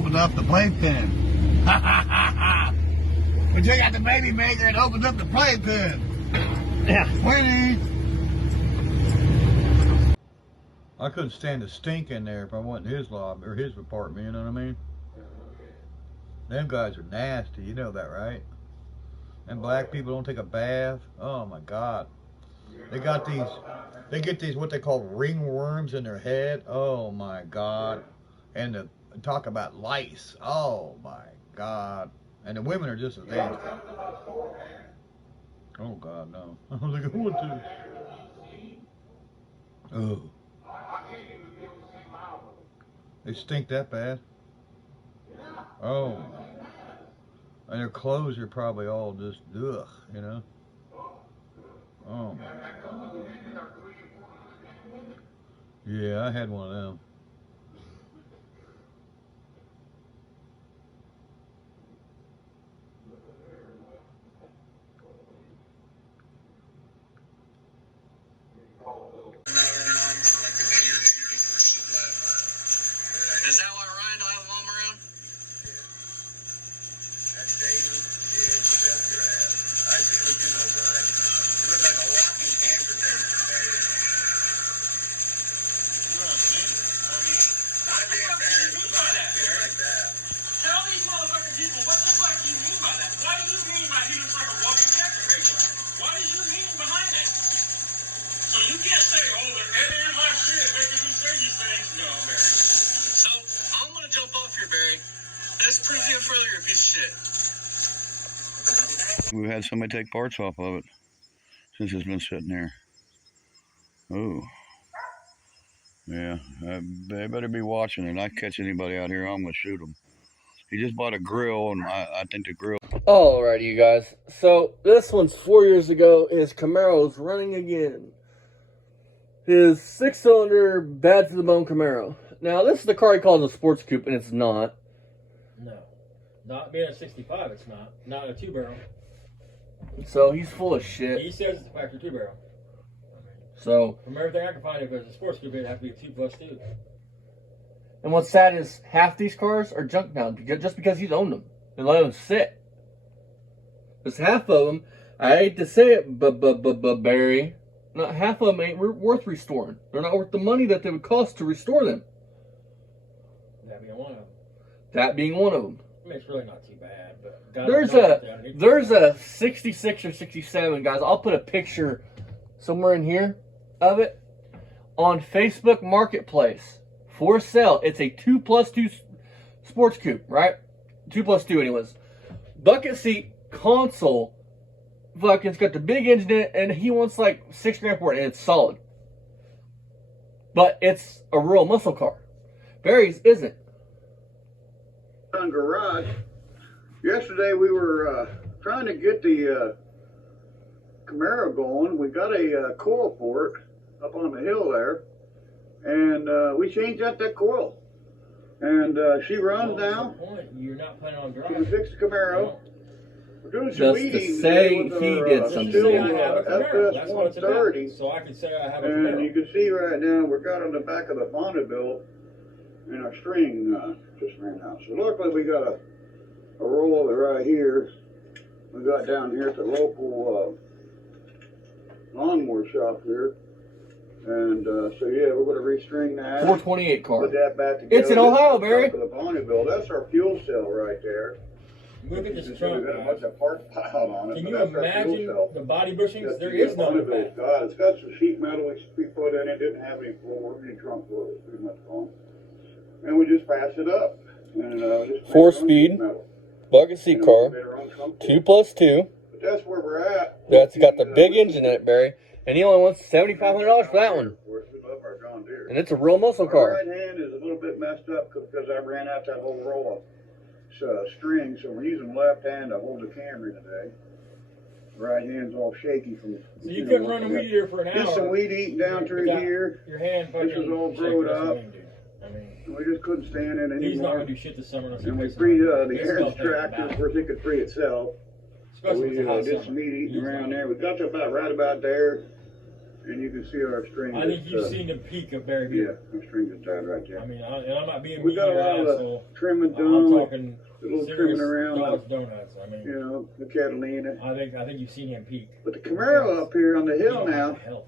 opened up the playpen. We took out the baby maker and opened up the playpen. Yeah. 20. I couldn't stand the stink in there if I went in his lobby or his apartment, you know what I mean? Them guys are nasty, you know that, right? And black people don't take a bath. Oh my God. They get these what they call ringworms in their head. Oh my God. And talk about lice. Oh my God. And the women are just as nasty. Oh God, no. Look at what to. Oh. They stink that bad. Oh. And their clothes are probably all just ugh, you know. Oh my God. Yeah, I had one of them. Is that why Ryan don't have a mom around? That's David. Yeah, you got your ass. I see what you know, Ryan. You look like a walking cancer patient, baby. You know what I mean? I'd be embarrassed about it like that. Tell these motherfucking people, what the fuck do you mean by that? What do you mean by he looks like a walking cancer patient? What is your meaning behind that? So you can't say, oh, they're editing my shit, making me say these things. No, Barry. So, I'm gonna jump off here, Barry. Let's prove you further you're a piece of shit. We've had somebody take parts off of it since it's been sitting there. Oh. Yeah, they better be watching it. I catch anybody out here, I'm going to shoot them. He just bought a grill, and I think the grill... Alrighty, you guys. So, this one's 4 years ago. His Camaro's running again. His 6-cylinder, bad-to-the-bone Camaro. Now, this is the car he calls a sports coupe, and it's not. No. Not being a 65, it's not. Not a 2-barrel. So, he's full of shit. He says it's a factory 2-barrel. So, From everything I can find, if it was a sports coupe, it'd have to be a 2+2. and what's sad is half these cars are junk now just because he's owned them and let them sit. Because half of them, I hate to say it, Barry, not half of them ain't worth restoring. They're not worth the money that they would cost to restore them. That being one of them. That being one of them. I mean, it's really not too bad, but... There's a 66 or 67, guys. I'll put a picture somewhere in here of it on Facebook Marketplace for sale. It's a 2+2 sports coupe, right? 2+2 anyways. Bucket seat console. Fucking, it's got the big engine in it, and he wants like $6 grand for it, and it's solid. But it's a real muscle car. Barry's isn't. On garage. Yesterday we were trying to get the Camaro going. We got a coil for it up on the hill there, and we changed out that coil. And she runs now. You're not planning on She driving. can fix the Camaro. No. We're doing some Just weeding to today say with he our, did something. still, Say I have a Camaro. FS That's what it's about. 130. So I can say I have a And Camaro. you can see right now we've got on the back of the Bonneville, and our string just ran out. So luckily we got a roll of it right here. We got down here at the local lawnmower shop here. And so yeah, we're going to restring that. 428 car. Put that back together. It's in Ohio, Barry. The Bonneville. That's our fuel cell right there. Look at this We've trunk, got a bunch of parts piled on it. Can but you that's our fuel imagine cell. the body bushings? That's There the is none of Bonneville's that. got. It's got some sheet metal we put in it. Didn't have any floor, any trunk floor. It was pretty much gone. And we just passed it up. And just 4-speed. Bucket seat car. 2+2. But that's where we're at. That's got the big engine in it, Barry. And he only wants $7,500 for that one. Of course, we love our John Deere. And it's a real muscle Our car. right hand is a little bit messed up because I ran out that whole roll of string, so we're using left hand to hold the Camry today. Right hand's all shaky from. So you couldn't run a weed eater for an hour. Just some weed eating down through without here. Your hand fucking. This was all shaking. growed That's what up. you can do. I mean, And we just couldn't stand it he's not anymore. gonna do shit this summer unless he And we pays freed somebody. the It's Aaron's well taken tractor. back. Of course, it could free itself. So Especially we with the hot did some summer. meat eating He's around not- there. We got to about right about there. And you can see our string. I think you've seen the peak of Barry Yeah, Beaver. our string is tied right there. I mean, and I'm not being We mean got a or lot of asshole. trimming I'm done. talking A little serious trimming around. Dodge Donuts. I mean, You know, the Catalina. I think you've seen him peak. But the Camaro up here on the You hill don't have now, the health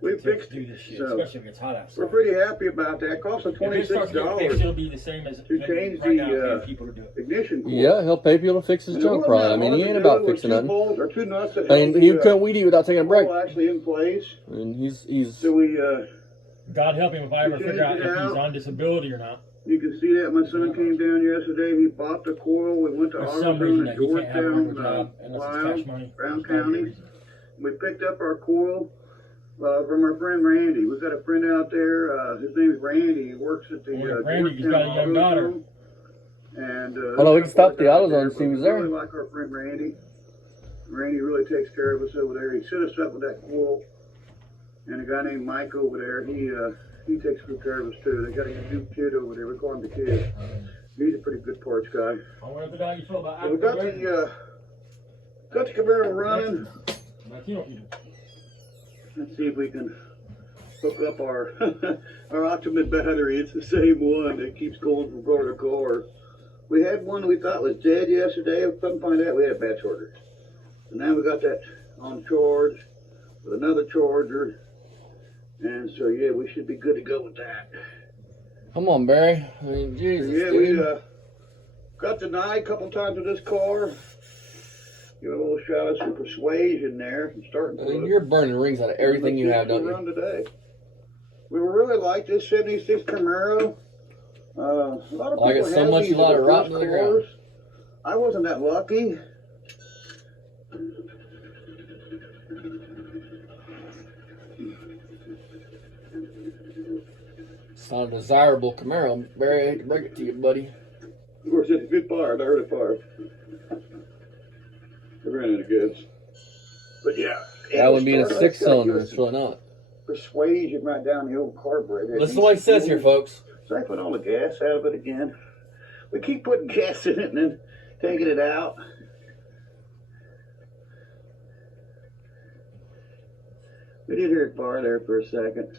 we to fixed do it, this shit, so especially if it's hot outside. we're pretty happy about that. Cost us If it starts getting fixed, $26 it'll be the same as to change right now, the paying people to do it. ignition cord. Yeah, he'll pay people to fix his And it junk wasn't probably. I that mean, hard he to ain't do. about It was fixing two nothing. bolts or two nuts that And held he the, couldn't weed eat without taking a break. hole actually in place. And he's So we, God help him if I ever We figure out changed if it he's out. on disability or not. you can see that my son came down yesterday. He bought the coil. We went to For some reason Auburn that and he can't have a regular Georgetown, job unless it's Wild, cash money. Brown There's no County. reason. We picked up our coil from our friend Randy. We've got a friend out there. His name's Randy. He works at the Randy, he's got a young Georgetown daughter. AutoZone. And Hold on, we can stop the out AutoZone there, and see but who's we there. really like our friend Randy. Randy really takes care of us over there. He set us up with that coil. And a guy named Mike over there, he takes good care of us too. They got a new kid over there. We call him the kid. He's a pretty good parts guy. I wonder if the guy you feel about So we got the Camaro running. Latino people. Let's see if we can hook up our our Optimum battery. It's the same one that keeps going from car to car. We had one we thought was dead yesterday. We couldn't find out we had a bad charger. And now we got that on charge with another charger. And so yeah, we should be good to go with that. Come on, Barry. I mean, Jesus, Yeah, dude. we got denied a couple times with this car. Give a little shot of some persuasion there from starting I mean, to you're burning rings out of everything you have, don't you? run today. We really like this '76 Camaro. A lot of Like it people so have much these you let as it their rot first into the ground. cars. I wasn't that lucky. It's not a desirable Camaro. Barry, I hate to break it to you, buddy. Of course, it's a good fire. I heard it fire. It ran into goods. But yeah. That would be in a started, 6-cylinder. it's It's really not. persuasion right down the old carburetor. Listen to what he says here, folks. So I put all the gas out of it again. We keep putting gas in it and then taking it out. We did hear it fire there for a second.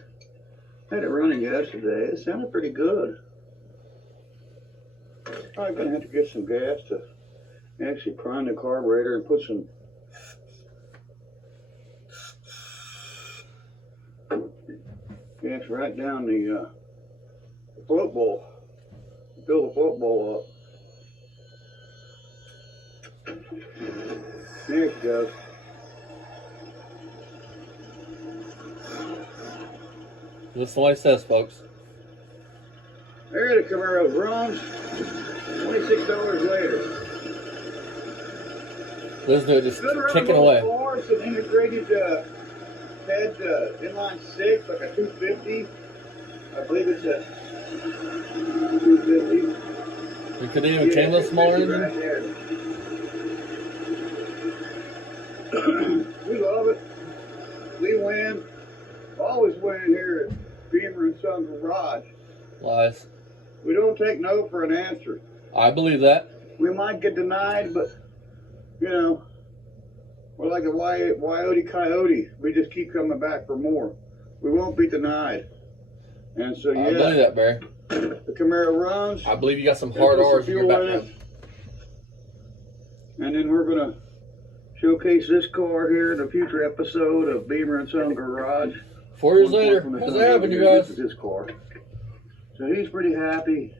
Had it running yesterday. It sounded pretty good. I'm gonna have to get some gas to actually prime the carburetor and put some gas right down the float bowl. Fill the float bowl up. There it goes. Listen to what he says, folks. There the Camaro runs. $26 later. Listen to it just Good run ticking away. before. It's an integrated head inline 6, like a 250. I believe it's a 250. You could even came with a smaller engine. Right there. We love it. We win. Always win here at Beamer and Son Garage. Lies. We don't take no for an answer. I believe that. We might get denied, but you know, we're like a Wyote Coyote. We just keep coming back for more. We won't be denied. And so I believe that, Barry. the Camaro runs. I believe you got some hard R's in your background. And then we're gonna showcase this car here in a future episode of Beamer and Son Garage. 4 years later, how's that happen, you guys? This is his car. So he's pretty happy.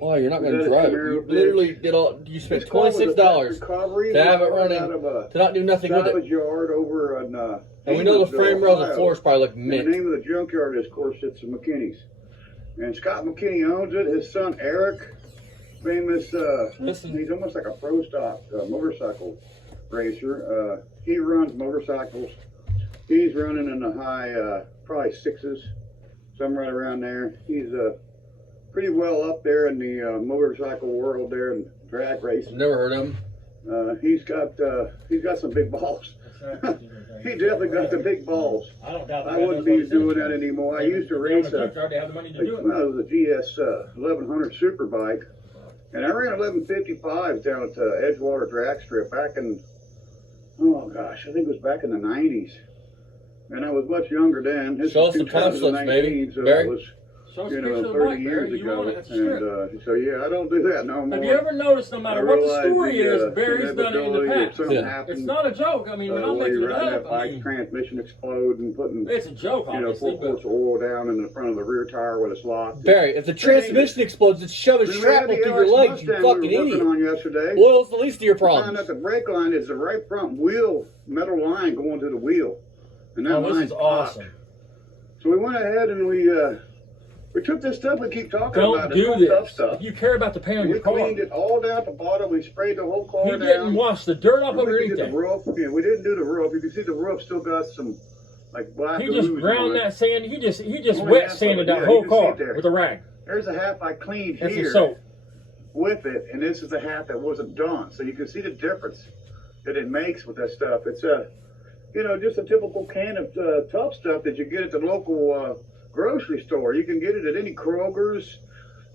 Oh, you're not going We to got a drive it. Camaro You literally did all. You spent This car was a $26 recovery. to have it We bought running, out of a to not do nothing with salvage it. yard over in And we know the frame rails and Ohio. floors probably look And the mint. name of the junkyard is, of course, it's the McKinney's. And Scott McKinney owns it. His son Eric, famous, Listen. he's almost like a pro stock motorcycle racer. He runs motorcycles. He's running in the high, probably 6s, some right around there. He's pretty well up there in the motorcycle world there and drag racing. Never heard of him. He's got some big balls. He definitely got the big balls. I don't doubt I wouldn't be doing that anymore. I used to race They it have the money to do it. was a GS 1100 super bike, and I ran 1155 down at the Edgewater drag strip back in, oh gosh, I think it was back in the 90s. and I was much younger then. This Show is us some time slips, baby. 2019, so Barry. that was, Show us a you picture know, of the 30 bike, years Barry. You ago. want it? That's a strip. And so, yeah, I don't do that no more. Have you ever noticed, no I matter what the realize story is, Barry's done it in the inevitability of past? something Yeah. happened, It's not a joke. I mean, we're not while making you're it riding up. that I bike's mean, transmission explode and putting, it's a joke, you know, obviously, 4 quarts of oil down in the front of the rear tire with a slot. Barry, if the transmission explodes, it's shoving Then we had shrapnel the through your LX legs, you Mustang fucking we were working idiot. on yesterday. Oil's the least of your We found problems. out the brake line is the right front wheel metal line going to the wheel, and that oh, this line's is awesome. popped. So we went ahead and we took this stuff we keep talking Don't about. do This tough this. stuff. If you care about the paint on We your car, cleaned it all down at the bottom. We sprayed the whole car he down. didn't wash the dirt off I think of we did the anything. roof. Yeah, we didn't do the roof. You can see the roof still got some like black. He just ooze ground on it. that sand. He just Only wet half of sanded it, that yeah, whole you can see car it there. with a rag. There's a half I cleaned That's here a soap. with it, and this is the half that wasn't done. So you can see the difference that it makes with that stuff. It's you know, just a typical can of tough stuff that you get at the local grocery store. You can get it at any Kroger's.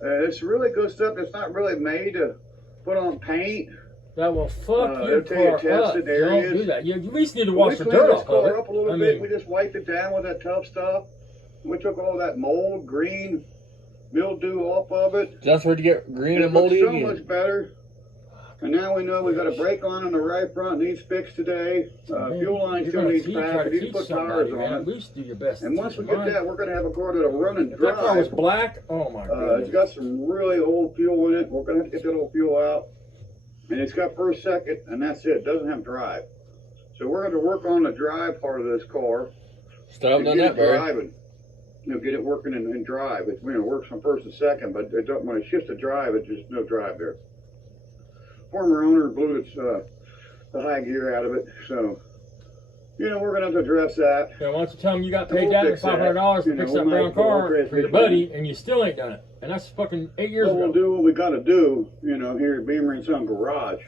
It's really good stuff. It's not really made to put on paint. That will fuck your It'll tell you car tested up. Don't areas. do that. You at least need to We wash the cleaned dirt this off of car it. up a little I bit. mean, We just wiped it down with that tough stuff. We took all that mold, green, mildew off of it. That's where you get green It and looks moldy so again. much better. And now we know we got a brake line on the right front, needs fixed today. Fuel line you're still gonna needs try packed. to We need to teach put tires somebody, on man. At it. least do your best. And to once we teach get mine. that, we're going to have a car that'll run and If that car was drive. black, oh my It's goodness. got some really old fuel in it. We're going to have to get that old fuel out. And it's got first, second, and that's it. It doesn't have drive. So we're going to work on the drive part of this car. Still haven't done Get that, it Barry. driving. You know, get it working in drive. It works on first and second, but it don't, when it shifts to drive, it's just no drive there. Former owner blew the high gear out of it, so you know we're gonna have to address that. Yeah, why don't you tell him you got We'll paid down to fix that. $500 to You know, fix we that might brown go car over it for your this weekend. buddy, and you still ain't done it. And that's fucking 8 years So ago. we'll do what we gotta do, you know, here at Beamer and Son Garage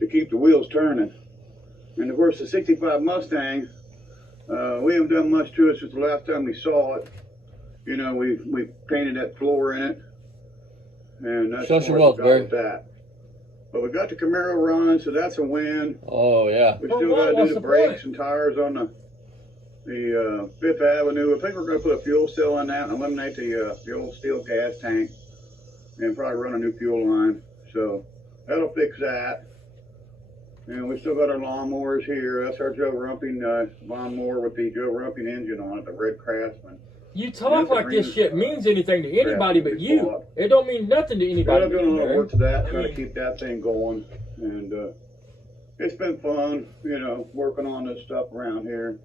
to keep the wheels turning. And of course, the '65 Mustang, we haven't done much to it since the last time we saw it. You know, we painted that floor in it, and that's Show us your what wells, we got Barry. with that. But we got the Camaro running, so that's a win. Oh, yeah. We Well, still what- got to what's do the the brakes point? and tires on the Fifth Avenue. I think we're going to put a fuel cell on that and eliminate the old steel gas tank, and probably run a new fuel line. So that'll fix that. And we still got our lawnmowers here. That's our Joe Rumping lawnmower with the Joe Rumping engine on it, the Red Craftsman. You talk like this shit means anything to anybody but you. It don't mean nothing to But anybody I'm but doing a you, lot of Barry. work to that, I trying to mean, keep that thing going. And it's been fun, you know, working on this stuff around here.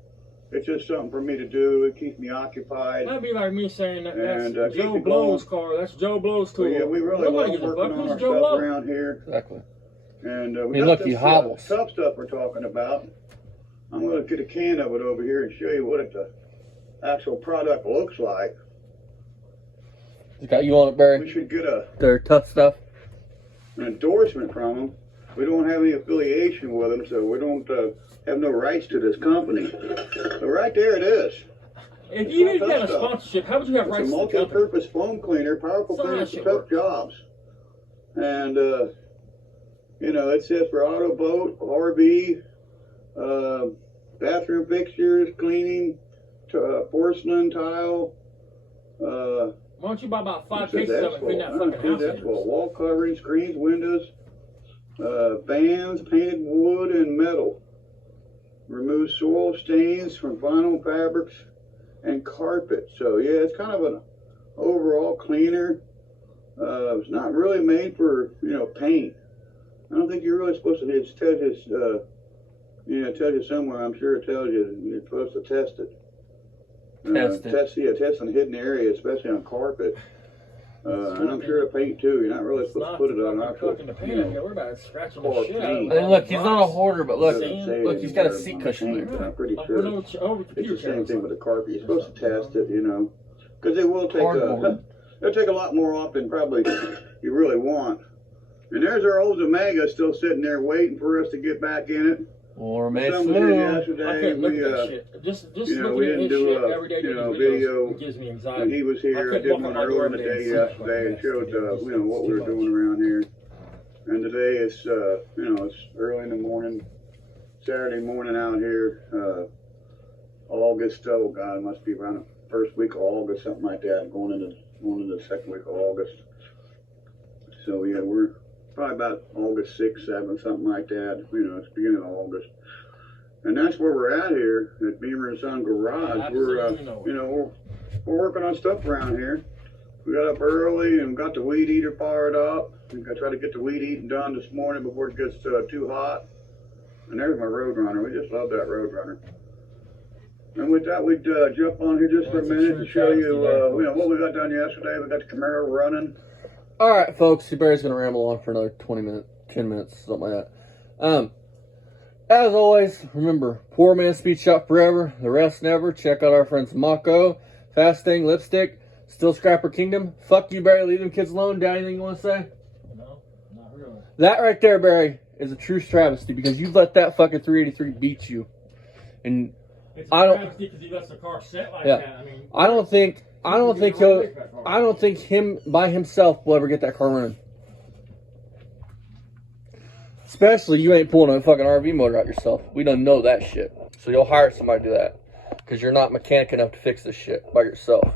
It's just something for me to do. It keeps me occupied. That'd be like me saying that that's And, keep Joe it Blow's going. car. That's Joe Blow's So tool. yeah, we really Nobody love gives a working fuck. on Who's our Joe stuff Blow? around here. Exactly. And I we mean, got look, you this hobbles. tough stuff we're talking about. I'm going to get a can of it over here and show you what the actual product looks like. It's got you on it, Barry. We should get They're tough stuff. an endorsement from them. We don't have any affiliation with them, so we don't have no rights to this company. But right there it is. If It's you not didn't get a tough stuff. sponsorship, how would you have It's rights a to the company? multi-purpose foam cleaner, powerful So cleaner that for shit tough works. jobs. And, you know, it says for auto, boat, RV, bathroom fixtures, cleaning, porcelain, tile, Why don't you buy about 5 it says cases of it and clean that asphalt. fucking house? Asphalt, wall covering, screens, windows, fans, painted wood and metal. Remove soil stains from vinyl fabrics and carpet. So yeah, it's kind of an overall cleaner. It's not really made for, you know, paint. I don't think you're really supposed to. It tells you, you know, it tells you somewhere. I'm sure it tells you you're supposed to test it. Test it. Test on hidden areas, especially on carpet. And I'm sure to paint too. You're not really It's supposed to not put it on fucking actual, cooking the paint. you I know, gotta worry about it scratching or the shit out of paint. it. And look, he's not a hoarder, but look, Doesn't say look, he's got a anywhere seat on the cushion paint, there. but I'm pretty I'll sure put it over it's computer the same channels. thing with the carpet. You're supposed to test it, you know, because it will take Cardboard. it'll take a lot more off than probably you really want. And there's our old Omega still sitting there waiting for us to get back in it. Or made Some was here smooth. I yesterday. couldn't look We, at that shit. Just you know, looking we at didn't his do shit a, every day you doing know, videos video gives me when anxiety. he was here. I couldn't did walk one on my earlier in door the every day day and see yesterday and it. showed, It's you know, what we too were much. doing around here. And today it's, you know, it's early in the morning, Saturday morning out here. August. Oh God, it must be around the first week of August, something like that. Going into the second week of August. So yeah, we're probably about August 6th, 7th, something like that. You know, it's beginning of August. And that's where we're at here at Beamer and Son Garage. We're working on stuff around here. We got up early and got the weed eater fired up. I tried to get the weed eating done this morning before it gets too hot. And there's my Roadrunner. We just love that Roadrunner. And with that, we'd jump on here just for a minute to show you, what we got done yesterday. We got the Camaro running. All right, folks. Barry's gonna ramble on for another 20 minutes, 10 minutes, something like that. As always, remember, poor man's speed shop forever, the rest never. Check out our friends Mako, Fast Thing, Lipstick, Still Scrapper Kingdom. Fuck you, Barry. Leave them kids alone. Got anything you want to say? No, not really. That right there, Barry, is a true travesty because you let that fucking 383 beat you. And It's a travesty because he lets the car sit like that. I mean, I don't think him by himself will ever get that car running. Especially you ain't pulling a fucking RV motor out yourself. We don't know that shit. So you'll hire somebody to do that. Because you're not mechanic enough to fix this shit by yourself.